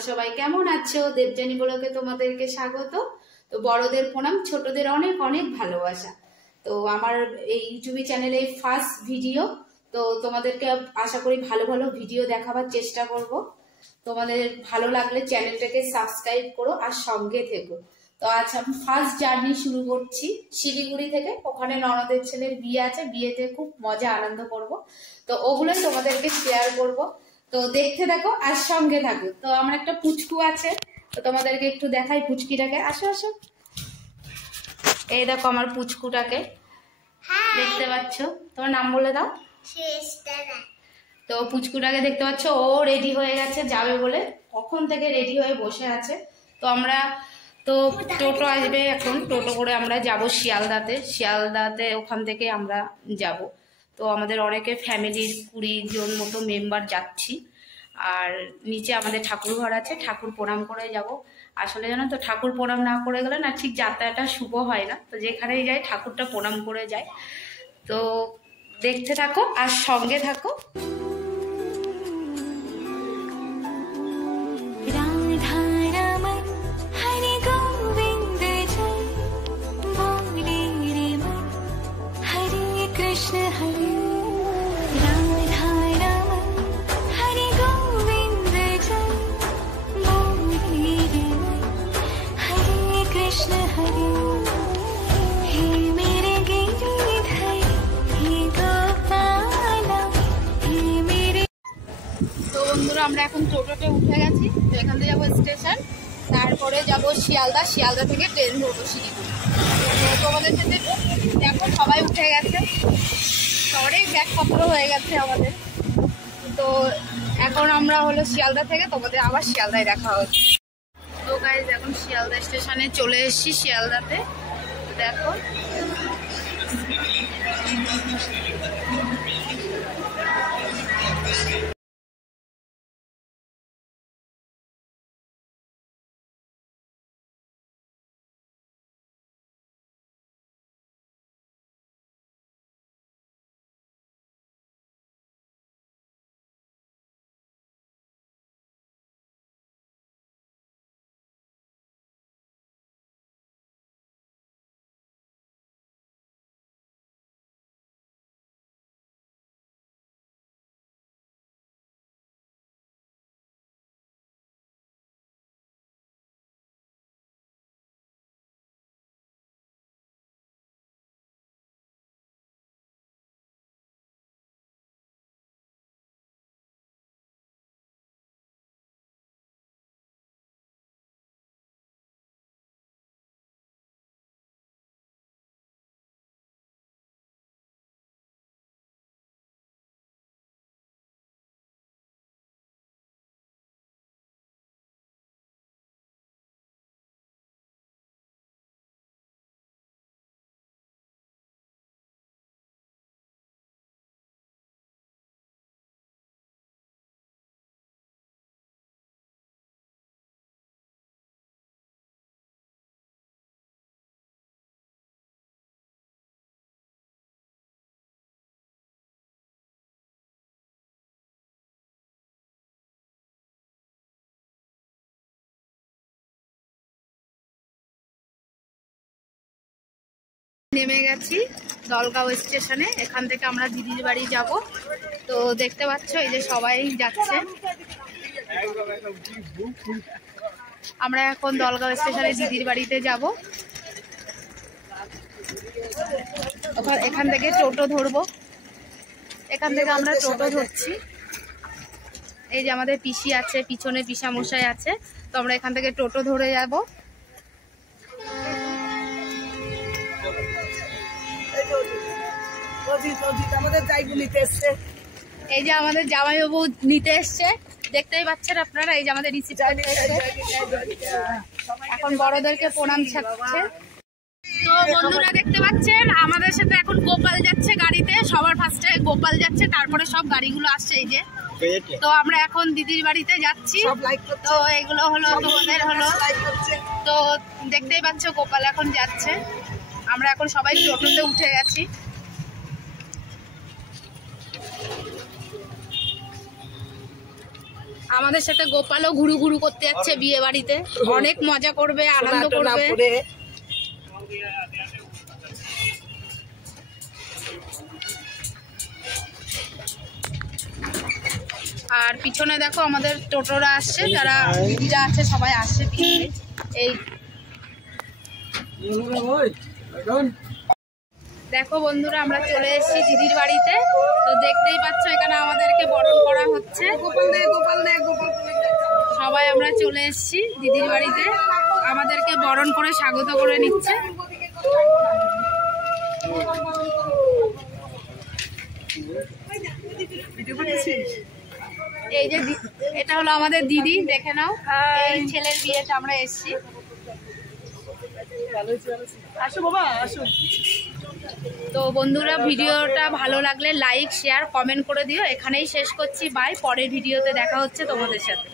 তোমরা সবাই কেমন আছো? দেবযানী ব্লগে তোমাদেরকে স্বাগত। তো বড়দের প্রণাম, ছোটদের অনেক অনেক ভালোবাসা। তো আমার এই ইউটিউব চ্যানেলে ফার্স্ট ভিডিও, তো তোমাদেরকে আশা করি ভালো ভালো ভিডিও দেখাবার চেষ্টা করব। তোমাদের ভালো লাগলে চ্যানেলটাকে সাবস্ক্রাইব করো আর সঙ্গে থেকো। তো আজ আমি ফার্স্ট জার্নি শুরু করছি শিলিগুড়ি থেকে। ওখানে ননদের ছেলের বিয়ে আছে, বিয়েতে খুব মজা আনন্দ করব। তো ওগুলোই তোমাদেরকে শেয়ার করব। তো দেখতে থাকো আর সঙ্গে থাকো। তো আমার একটা পুচকু আছে, তো তোমাদেরকে একটু দেখাই পুচকিটাকে। আসো আসো, এই দেখো আমার পুচকুটাকে দেখতে পাচ্ছ। তোমার নাম বলে দাও। তো পুচকুটাকে দেখতে পাচ্ছ, ও রেডি হয়ে গেছে যাবে বলে, কখন থেকে রেডি হয়ে বসে আছে। তো আমরা তো টোটো আসবে এখন, টোটো করে আমরা যাব শিয়ালদাতে ওখান থেকে আমরা যাব। তো আমাদের অনেকে ফ্যামিলির 20 জন মতো মেম্বার যাচ্ছি। আর নিচে আমাদের ঠাকুর ঘর আছে, ঠাকুর প্রণাম করে যাব। আসলে জানো তো, ঠাকুর প্রণাম না করে গেলে না ঠিক যাত্রাটা শুভ হয় না। তো যেখানেই যাই ঠাকুরটা প্রণাম করে যায়। তো দেখতে থাকো আর সঙ্গে থাকো। বন্ধুরা, আমরা এখন টোটোতে উঠে গেছি। তো এখান থেকে যাবো স্টেশন, তারপরে যাব শিয়ালদা, শিয়ালদা থেকে ট্রেন ধরবো শিলিগুড়ি। তো তোমাদের সাথে দেখো সবাই উঠে গেছে, অনেক ব্যাগপত্র হয়ে গেছে আমাদের। তো এখন আমরা হলো শিয়ালদা থেকে, তোমাদের আবার শিয়ালদায় দেখা হচ্ছে। তো গাইজ এখন শিয়ালদা স্টেশনে চলে এসেছি, শিয়ালদাতে। দেখো নেমে গেছি দলগাঁও স্টেশনে। এখান থেকে আমরা দিদির বাড়ি যাব। তো দেখতে পাচ্ছ এই যে সবাই যাচ্ছে। আমরা এখন দলগাঁও স্টেশনে দিদির বাড়িতে যাব। এখান থেকে টোটো ধরবো, এখান থেকে আমরা টোটো ধরছি। এই যে আমাদের পিসি আছে, পিছনে পিসা মশাই আছে। তো আমরা এখান থেকে টোটো ধরে যাব। এই যে আমাদের জামাইবাবু নিতে এসছে, দেখতেই পাচ্ছেন আপনারা। এই যে আমাদের রিসিপ্ট এখন বড়দেরকে প্রণাম ছাড়ছে। তো বন্ধুরা দেখতে পাচ্ছেন আমাদের সাথে এখন গোপাল যাচ্ছে গাড়িতে। সবার ফার্স্টে গোপাল যাচ্ছে, তারপরে সব গাড়িগুলো আসছে এই যে। তো আমরা এখন দিদির বাড়িতে যাচ্ছি। তো এগুলো হলো তোমাদের হলো, তো দেখতেই পাচ্ছ গোপাল এখন যাচ্ছে। আমরা এখন সবাই টোটোতে উঠে গেছি। আমাদের সাথে গোপালও ঘুরু ঘুরু করতে যাচ্ছে বিয়ে বাড়িতে, অনেক মজা করবে, আনন্দ করবে। আর পিছনে দেখো আমাদের টোটোরা আসছে, যারা দিদিরা আছে সবাই আসছে পিছনে। এই দেখো বন্ধুরা, আমরা চলে এসেছি দিদির বাড়িতে। তো দেখতেই পাচ্ছ এখানে আমাদেরকে বরণ করা হচ্ছে। সবাই আমরা চলে এসেছি দিদির বাড়িতে, আমাদেরকে বরণ করে স্বাগত করে নিচ্ছে। এই যে এটা হলো আমাদের দিদি, দেখে নাও। এই ছেলের বিয়েতে আমরা এসেছি। তো বন্ধুরা, ভিডিওটা ভালো লাগলে লাইক শেয়ার কমেন্ট করে দিও। এখানেই শেষ করছি, বাই। পরের ভিডিওতে দেখা হচ্ছে তোমাদের সাথে।